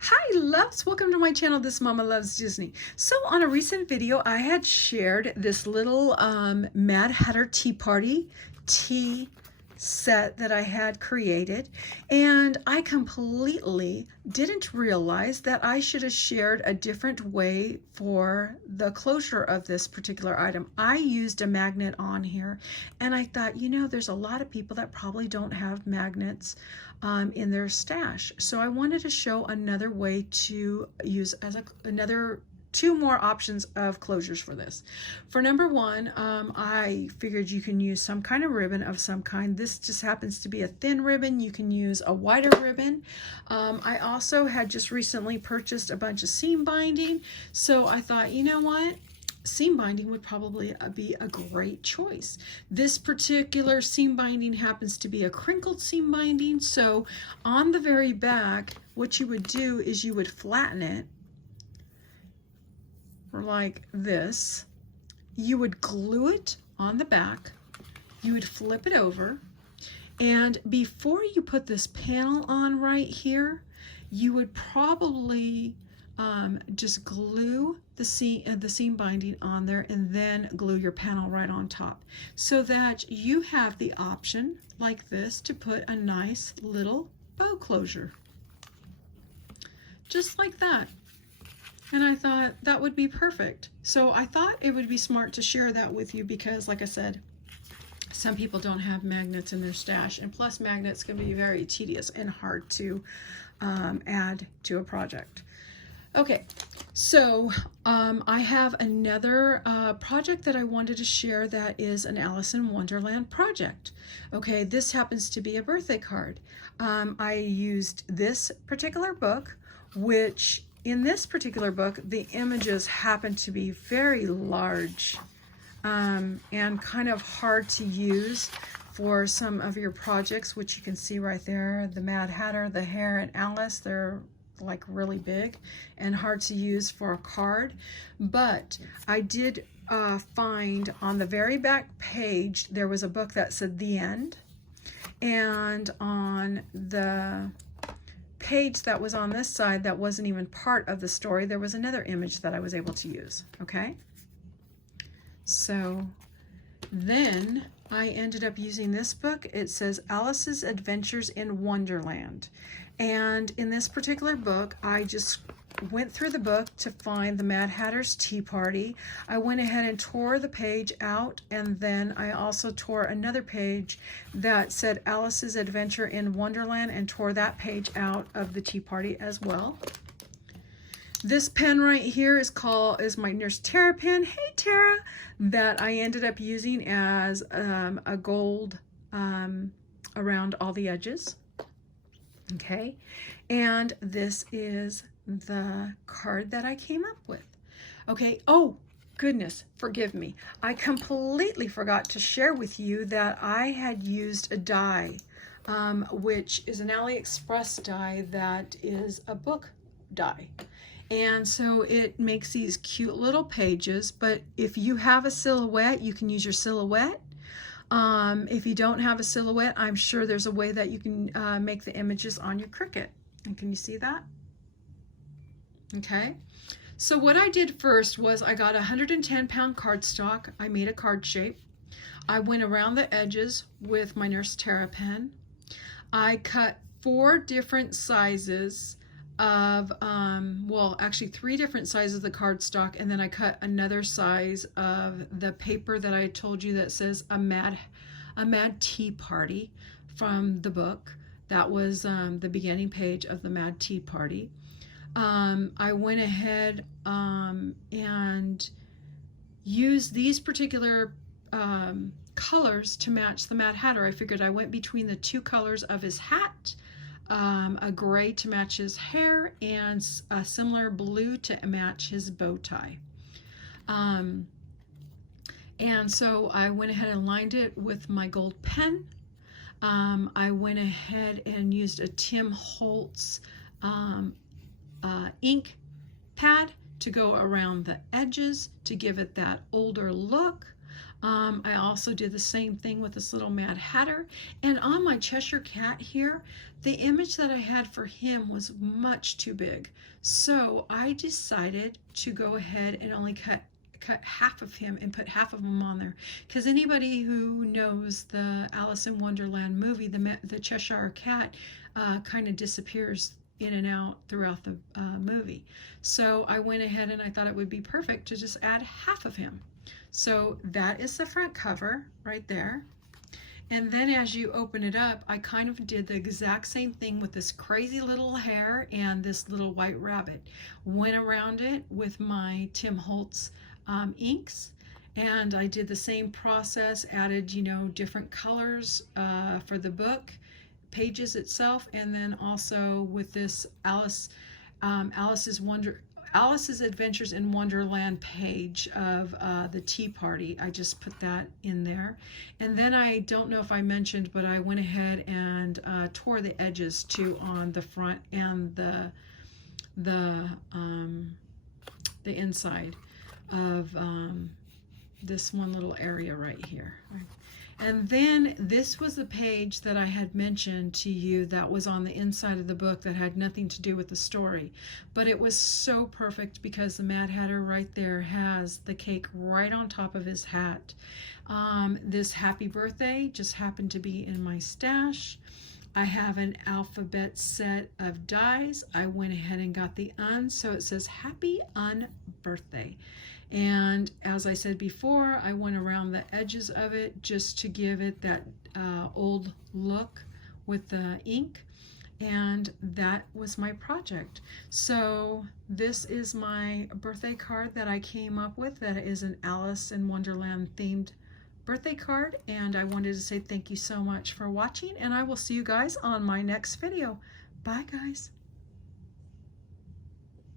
Hi loves, welcome to my channel. This Mama Loves Disney. So on a recent video I had shared this little Mad Hatter Tea Party tea set that I had created, and I completely didn't realize that I should have shared a different way for the closure of this particular item. I used a magnet on here, and I thought, there's a lot of people that probably don't have magnets in their stash, so I wanted to show another way to use as another two more options of closures for this. For number one, I figured you can use some kind of ribbon of some kind. This just happens to be a thin ribbon. You can use a wider ribbon. I also had just recently purchased a bunch of seam binding, so I thought, you know what? Seam binding would probably be a great choice. This particular seam binding happens to be a crinkled seam binding, so on the very back, what you would do is you would flatten it like this. You would glue it on the back, you would flip it over, and before you put this panel on right here, you would probably just glue the seam binding on there and then glue your panel right on top, so that you have the option like this to put a nice little bow closure just like that. And I thought that would be perfect. So I thought it would be smart to share that with you because, like I said, some people don't have magnets in their stash, and plus magnets can be very tedious and hard to add to a project. Okay, so I have another project that I wanted to share that is an Alice in Wonderland project. Okay, this happens to be a birthday card. I used this particular book, which in this particular book, the images happen to be very large and kind of hard to use for some of your projects, which you can see right there. The Mad Hatter, the Hare, and Alice, they're like really big and hard to use for a card. But I did find on the very back page, there was a book that said The End. And on the page that was on this side that wasn't even part of the story, there was another image that I was able to use. Okay, so then I ended up using this book. It says Alice's Adventures in Wonderland, and in this particular book I just went through the book to find the Mad Hatter's Tea Party. I went ahead and tore the page out, and then I also tore another page that said Alice's Adventure in Wonderland and tore that page out of the Tea Party as well. This pen right here is my Nurse Tara pen. Hey Tara, that I ended up using as a gold around all the edges. Okay, and this is the card that I came up with. Okay, oh goodness, forgive me. I completely forgot to share with you that I had used a die, which is an AliExpress die that is a book die. And so it makes these cute little pages, but if you have a silhouette, you can use your silhouette. If you don't have a silhouette, I'm sure there's a way that you can make the images on your Cricut. And can you see that? Okay, so what I did first was I got 110-pound cardstock. I made a card shape. I went around the edges with my Nurse Tara pen. I cut 4 different sizes of, well, actually 3 different sizes of the cardstock, and then I cut another size of the paper that I told you that says a Mad Tea Party from the book. That was the beginning page of the Mad Tea Party. I went ahead and used these particular colors to match the Mad Hatter. I figured I went between the 2 colors of his hat, a gray to match his hair, and a similar blue to match his bow tie. And so I went ahead and lined it with my gold pen. I went ahead and used a Tim Holtz ink pad to go around the edges to give it that older look. I also did the same thing with this little Mad Hatter. And on my Cheshire Cat here, the image that I had for him was much too big. So I decided to go ahead and only cut half of him and put half of him on there, because anybody who knows the Alice in Wonderland movie, the Cheshire Cat kind of disappears in and out throughout the movie. So I went ahead and I thought it would be perfect to just add half of him. So that is the front cover right there. And then as you open it up, I kind of did the exact same thing with this crazy little hair and this little white rabbit. Went around it with my Tim Holtz inks, and I did the same process, added, you know, different colors for the book pages itself, and then also with this Alice's Adventures in Wonderland page of the Tea Party. I just put that in there. And then I don't know if I mentioned, but I went ahead and tore the edges too on the front and the inside of this one little area right here. And then this was the page that I had mentioned to you that was on the inside of the book that had nothing to do with the story. But it was so perfect because the Mad Hatter right there has the cake right on top of his hat. This happy birthday just happened to be in my stash. I have an alphabet set of dies. I went ahead and got the UN, so it says Happy UN Birthday. And as I said before, I went around the edges of it just to give it that old look with the ink. And that was my project. So this is my birthday card that I came up with. That is an Alice in Wonderland themed birthday card. And I wanted to say thank you so much for watching. And I will see you guys on my next video. Bye, guys.